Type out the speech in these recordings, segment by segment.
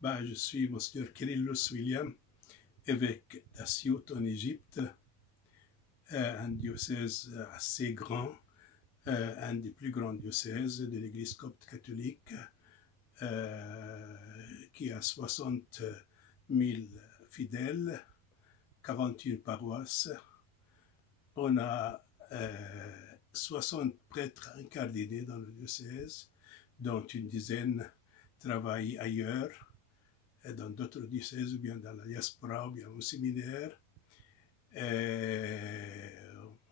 Je suis Monseigneur Kyrillos William, évêque d'Asyut en Égypte, un diocèse assez grand, un des plus grands diocèses de l'Église copte catholique, qui a 60 000 fidèles, 41 paroisses. On a 60 prêtres incardinés dans le diocèse, dont une dizaine travaillent ailleurs, dans d'autres diocèses, ou bien dans la diaspora, ou bien au séminaire.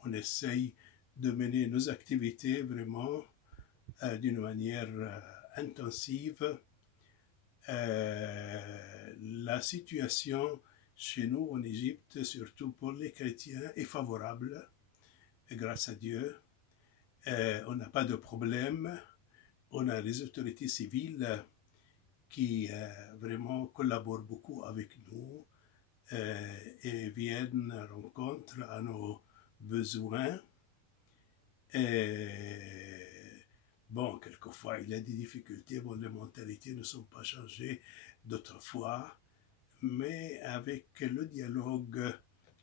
On essaye de mener nos activités vraiment d'une manière intensive. La situation chez nous en Égypte, surtout pour les chrétiens, est favorable, grâce à Dieu. On n'a pas de problème. On a les autorités civiles qui vraiment collaborent beaucoup avec nous et viennent à rencontre à nos besoins. Bon, quelquefois, il y a des difficultés. Bon, les mentalités ne sont pas changées d'autrefois, mais avec le dialogue,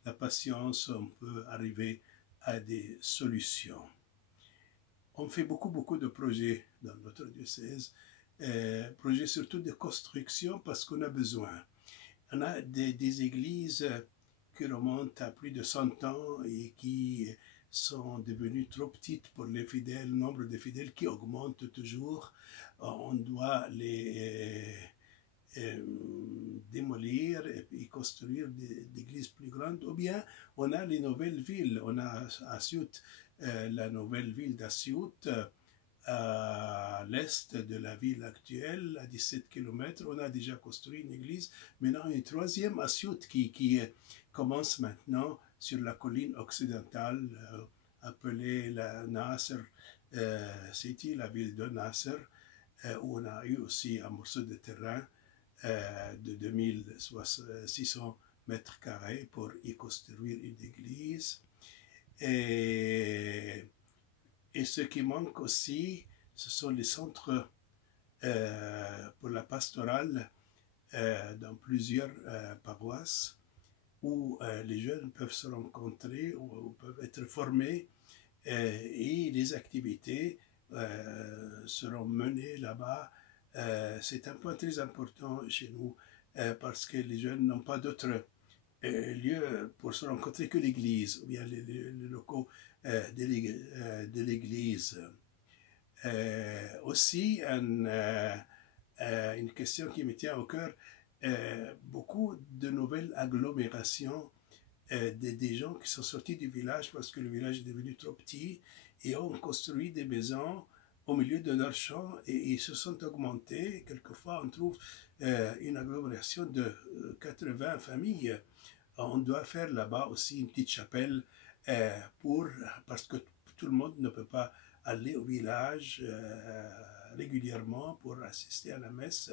la patience, on peut arriver à des solutions. On fait beaucoup de projets dans notre diocèse, projets surtout de construction parce qu'on a besoin. On a des églises qui remontent à plus de 100 ans et qui sont devenues trop petites pour les fidèles, le nombre de fidèles qui augmente toujours. On doit les démolir et puis construire des églises plus grandes. Ou bien on a les nouvelles villes. On a Asyut, la nouvelle ville d'Asyut, à l'est de la ville actuelle, à 17 km. On a déjà construit une église. Maintenant, une troisième Asyut qui commence maintenant sur la colline occidentale, appelée la Nasser City, la ville de Nasser, où on a eu aussi un morceau de terrain de 2600 mètres carrés pour y construire une église. Et ce qui manque aussi, ce sont les centres pour la pastorale dans plusieurs paroisses où les jeunes peuvent se rencontrer, ou peuvent être formés, et les activités seront menées là-bas. C'est un point très important chez nous parce que les jeunes n'ont pas d'autre lieu pour se rencontrer que l'église, ou bien les locaux de l'église. Aussi, une question qui me tient au cœur, beaucoup de nouvelles agglomérations des gens qui sont sortis du village parce que le village est devenu trop petit et ont construit des maisons au milieu de leurs champs et ils se sont augmentés. Quelquefois, on trouve une agglomération de 80 familles. On doit faire là-bas aussi une petite chapelle parce que tout le monde ne peut pas aller au village régulièrement pour assister à la messe.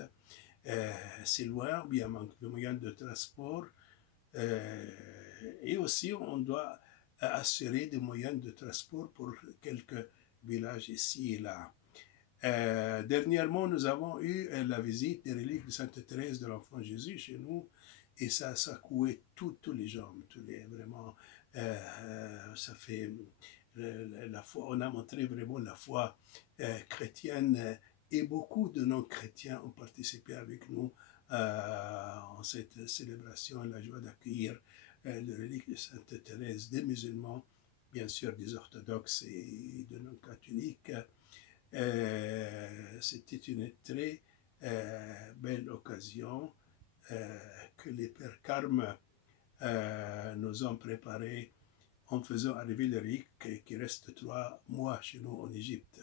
C'est loin, il y a manque de moyens de transport. Et aussi, on doit assurer des moyens de transport pour quelques villages ici et là. Dernièrement, nous avons eu la visite des reliques de Sainte Thérèse de l'Enfant Jésus chez nous, et ça a secoué tous les gens, vraiment, ça fait la foi, on a montré vraiment la foi chrétienne, et beaucoup de non-chrétiens ont participé avec nous en cette célébration, la joie d'accueillir les reliques de Sainte Thérèse, des musulmans, bien sûr des orthodoxes et de non-catholiques. C'était une très belle occasion que les pères Carmes nous ont préparée en faisant arriver les reliques qui restent 3 mois chez nous en Égypte.